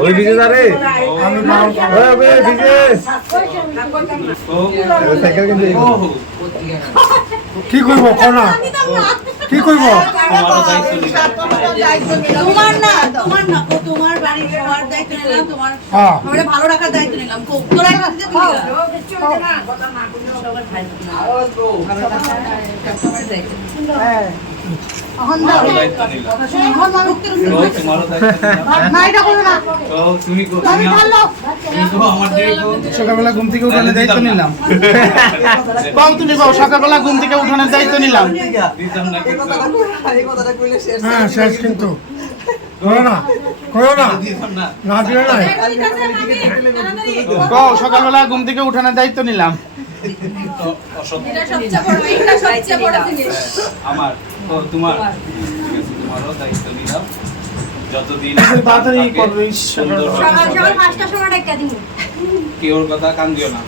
ওই ভিজে যা রে। ওই ভিজে। সাইকেল কিন্তু কি করব কোনা কি করব তোমার না তোমার না তোমার বাড়ি সবার দায়িত্ব নিলাম তোমার আমরা ভালো রাখার দায়িত্ব নিলাম। তোরা একটা দিতে দিলি না? সকালবেলা ঘুম থেকে উঠানোর দায়িত্ব নিলাম। পাও তুমি পাও সকালবেলা ঘুম থেকে উঠানোর দায়িত্ব নিলাম। হ্যাঁ শেষ কিন্তু। সকালবেলা ঘুম থেকে উঠানোর দায়িত্ব নিলাম। তো অসৎ এটা সবচেয়ে বড় এটা সবচেয়ে বড় জিনিস। আমার ও তোমার ঠিক আছে তোমারও দায়িত্ব নিলাম। যতদিন সুন্দর কেউর কথা কান দিও না